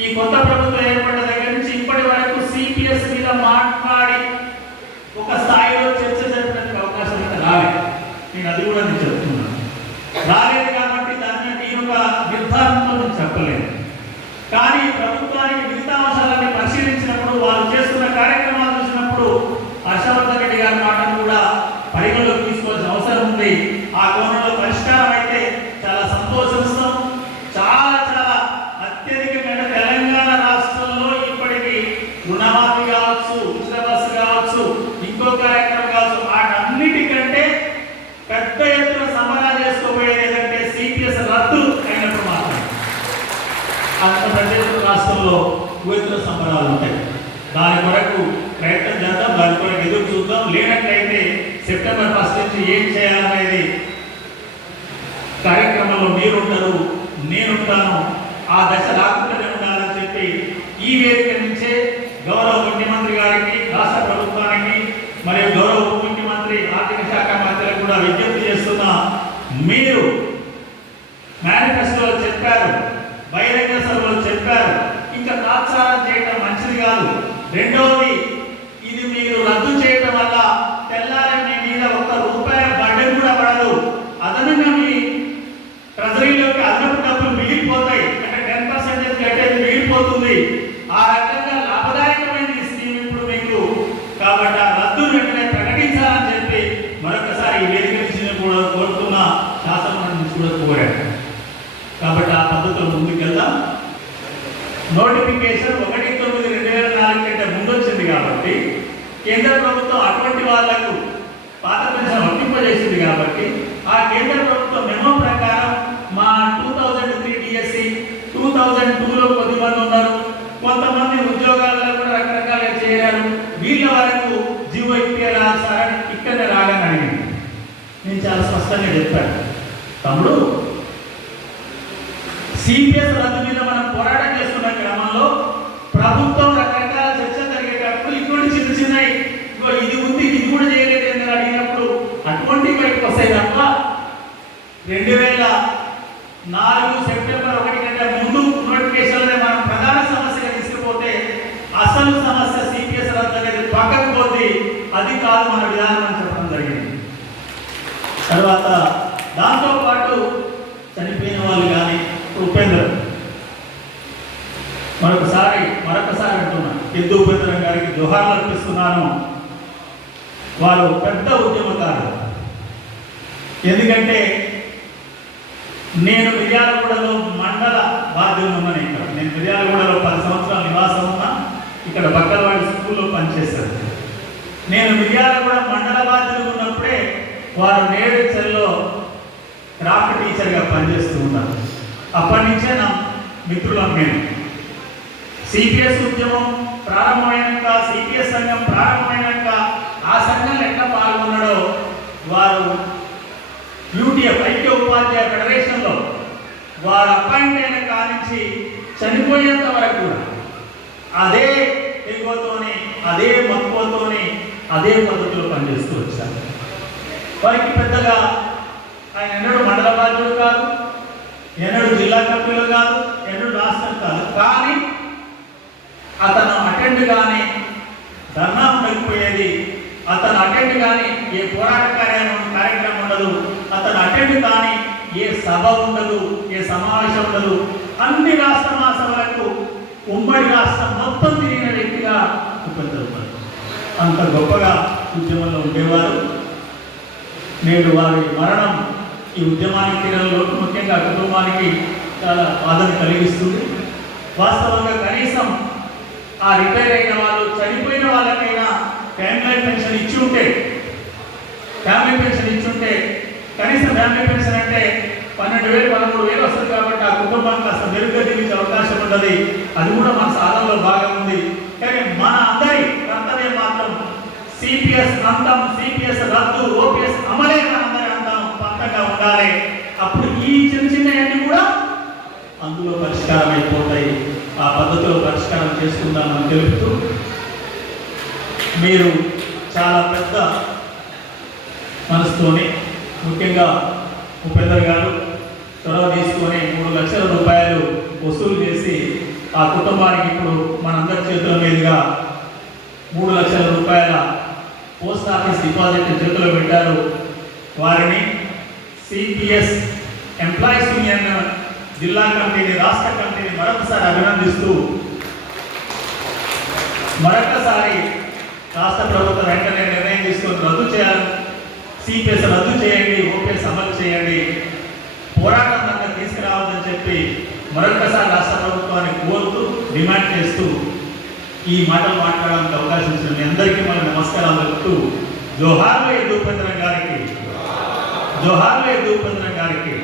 ఈ కొత్త ప్రభుత్వం ఏర్పడ్డ దగ్గర నుంచి ఇప్పటి వరకు సిపిఎస్ మీద మాట్లాడి ఒక స్థాయిలో చర్చ జరిపడానికి అవకాశం అయితే రాలేదు. అది కూడా నేను చెప్తున్నాను, రాలేదు కాబట్టి దాన్ని నేను ఒక నిర్ధారణతో నేను చెప్పలేదు. కానీ ప్రభుత్వానికి మిగతా అంశాలన్నీ పరిశీలించినప్పుడు, వాళ్ళు చేస్తున్న కార్యక్రమాలు చూసినప్పుడు హర్షవర్ధన్ రెడ్డి గారి మాటను కూడా పరిగణలోకి తీసుకోవాల్సిన అవసరం ఉంది. ఆ కోణంలో పరిష్కారం అయితే చాలా సంతోషిస్తాం. చాలా చాలా అత్యధికంగా తెలంగాణ రాష్ట్రంలో ఇప్పటికీ రుణమాఫీ కావచ్చు, ఉచిత బస్సు కావచ్చు, ఇంకో కార్యక్రమం కావచ్చు, వాటన్నిటికంటే పెద్ద ఎత్తున సంబరాలు చేసుకోబోయేది ఏదంటే సిపిఎస్ రద్దు అయినప్పుడు మాత్రమే. ఆంధ్రప్రదేశ్ రాష్ట్రంలో ఉచిత సంబరాలు ఉంటాయి. దాని కొరకు ప్రయత్నం చేద్దాం, దాని కొరకు ఎదురు చూద్దాం. లేనట్లయితే సెప్టెంబర్ 1 నుంచి ఏం చేయాలనేది కార్యక్రమంలో మీరుంటారు, నేనుంటాను. ఆ దశ రాకుండానే ఉండాలని చెప్పి ఈ వేదిక నుంచే గౌరవ ముఖ్యమంత్రి గారికి, రాష్ట్ర ప్రభుత్వానికి మరియు గౌరవ ఉప ముఖ్యమంత్రి, ఆర్థిక శాఖ మంత్రులకు కూడా విజ్ఞప్తి చేస్తున్నా. మీరు మేనిఫెస్టోలో చెప్పారు, బహిరంగ సభలో చెప్పారు, ఇంకా తాత్సారం చేయడం మంచిది కాదు. రెండవది, ఇది మీరు రద్దు చేయడం వల్ల తెల్లారి మీ మీద ₹1 బడ్జెట్ కూడా పడదు. అదనంగా మీ ట్రెజరీలోకి అదనపు డబ్బులు మిగిలిపోతాయి. అంటే 10% కట్టేది మిగిలిపోతుంది. ఆ రకంగా లాభదాయకమైన స్కీమ్ ఇప్పుడు మీకు. కాబట్టి ఆ రద్దు వెంటనే ప్రకటించాలని చెప్పి మరొకసారి ఈ వేదిక నుంచి కూడా కోరుతున్నా, శాసనం నుంచి కూడా కోరాను. కాబట్టి ఆ పద్ధతిలో ముందుకెళ్దాం. నోటిఫికేషన్ 1/9/2004 కంటే ముందు వచ్చింది కాబట్టి కేంద్ర ప్రభుత్వం అటువంటి వాళ్లకు పాత పెన్షన్ వర్తింపజేసింది కాబట్టి ఆ కేంద్ర ప్రభుత్వం మెమో ప్రకారం మా 2003 డిఎస్సి 2002లో కొద్దిమంది ఉన్నారు, కొంతమంది ఉద్యోగాల్లో కూడా రకరకాలుగా చేరారు. వీళ్ళ వరకు జీవో ఇప్పారని ఇక్కడనే రాగానే అడిగింది. నేను చాలా స్పష్టంగా చెప్పాను, తమ్ముడు సిపిఎస్ రద్దు మీద మనం పోరాటం చేస్తున్న క్రమంలో ప్రభుత్వం రకరకాల చర్చ జరిగేటప్పుడు ఇటువంటి చిన్న చిన్నవి ఇది ఉంది, ఇది కూడా చేయలేదు అని అడిగినప్పుడు అటువంటి బయటకు వస్తాయి తప్ప 2004 సెప్టెంబర్ 1 కంటే ముందు నోటిఫికేషన్లోనే మనం ప్రధాన సమస్యగా తీసుకుపోతే అసలు సమస్య సిపిఎస్ రద్దు అనేది పక్కకు పోతే అది కాదు మన విధానం అని చెప్పడం జరిగింది. తర్వాత దాంతోపాటు చనిపోయిన వాళ్ళు కానీ ఉపేంద్ర మరొకసారి అంటున్నాను, ఎద్దు ఉపేంద్ర గారికి జోహార్లు అర్పిస్తున్నాను. వారు పెద్ద ఉద్యమకారులు. ఎందుకంటే నేను మిర్యాలగూడలో మండల బాధ్యులు ఉన్నాను. ఇక్కడ నేను మిర్యాలగూడలో 10 సంవత్సరాలు నివాసం ఉన్నా. ఇక్కడ బక్కలవాడి స్కూల్లో పనిచేశాను. నేను మిర్యాలగూడ మండల బాధ్యులు ఉన్నప్పుడే వారు నేరేడ్చల్లో క్రాఫ్ట్ టీచర్గా పనిచేస్తూ ఉన్నారు. అప్పటి నుంచే నా మిత్రులం మేము. సిపిఎస్ ఉద్యమం ప్రారంభమైనాక, సిపిఎస్ సంఘం ప్రారంభమైనాక ఆ సంఘంలో ఎట్లా పాల్గొన్నాడో వారు యూటీఎఫ్ ఐక్య ఉపాధ్యాయ ఫెడరేషన్లో వారు అపాయింట్ అయిన కానించి చనిపోయేంత వరకు కూడా అదే తెగువతోని, అదే మక్కువతోని, అదే పద్ధతిలో పనిచేస్తూ వచ్చారు. వారికి పెద్దగా ఆయన ఎన్నడూ మండల బాధ్యుడు కాదు, ఎన్నడూ జిల్లా కమిటీలో కాదు, ఎన్నడూ రాష్ట్రం కాదు. కానీ అతను అటెండ్ కానీ ధర్నా ఉండకపోయేది, అతను అటెండ్ కానీ ఏ పోరాట కార్యక్రమం ఉండదు, అతను అటెండ్ కానీ ఏ సభ ఉండదు, ఏ సమావేశం ఉండదు. అన్ని రాష్ట్ర మహాసభలకు ఉమ్మడి రాష్ట్రం మొత్తం తిరిగిన వ్యక్తిగా ఉపయోగపడతారు. అంత గొప్పగా ఉద్యమంలో ఉండేవారు. నేడు వారి మరణం ఈ ఉద్యమానికి తీరంలో ముఖ్యంగా కుటుంబానికి చాలా బాధను కలిగిస్తుంది. వాస్తవంగా కనీసం ఆ రిటైర్ అయిన వాళ్ళు, చనిపోయిన వాళ్ళకైనా ఫ్యామిలీ పెన్షన్ ఇచ్చి ఉంటే కనీసం ఫ్యామిలీ పెన్షన్ అంటే 12,000 13,000 వస్తుంది కాబట్టి ఆ కుటుంబానికి కాస్త మెరుగ్గా జీవించే అవకాశం ఉంటుంది. అది కూడా మన సాధనలో భాగం ఉంది. కానీ మన అందరి కర్తవ్యం మాత్రం సిపిఎస్ అంతం, సిపిఎస్ రద్దు, ఓపీఎస్ అమలే మనందరి అంతం పక్కగా ఉండాలి. అప్పుడు ఈ చిన్నవన్నీ కూడా అందులో పరిష్కారం అయిపోతాయి. ఆ పద్ధతిలో పరిష్కారం చేసుకుందామని తెలుపుతూ, మీరు చాలా పెద్ద మనసుతోని, ముఖ్యంగా ఉపేంద్ర గారు చొరవ తీసుకొని ₹3 లక్షల వసూలు చేసి ఆ కుటుంబానికి ఇప్పుడు మనందరి చేతుల మీదుగా 3 లక్షల రూపాయల పోస్ట్ ఆఫీస్ డిపాజిట్ చేతిలో పెట్టారు. వారిని సిపిఎస్ ఎంప్లాయీస్ యూనియన్ జిల్లా కమిటీని, రాష్ట్ర కమిటీని మరొకసారి అభినందిస్తూ, మరొకసారి రాష్ట్ర ప్రభుత్వం వెంటనే నిర్ణయం తీసుకొని రద్దు చేయాలి, సిపిఎస్ రద్దు చేయండి, ఓపీఎస్ అమలు చేయండి, పోరాటం దాకా తీసుకురావద్దని చెప్పి మరొకసారి రాష్ట్ర ప్రభుత్వాన్ని కోరుతూ, డిమాండ్ చేస్తూ ఈ మాటలు మాట్లాడడానికి అవకాశం ఇచ్చిన మీ అందరికీ మన నమస్కారాలు చెప్తూ, జోహార్లే యూపేంద్ర గారికి, జోహార్లే యూపేంద్ర గారికి.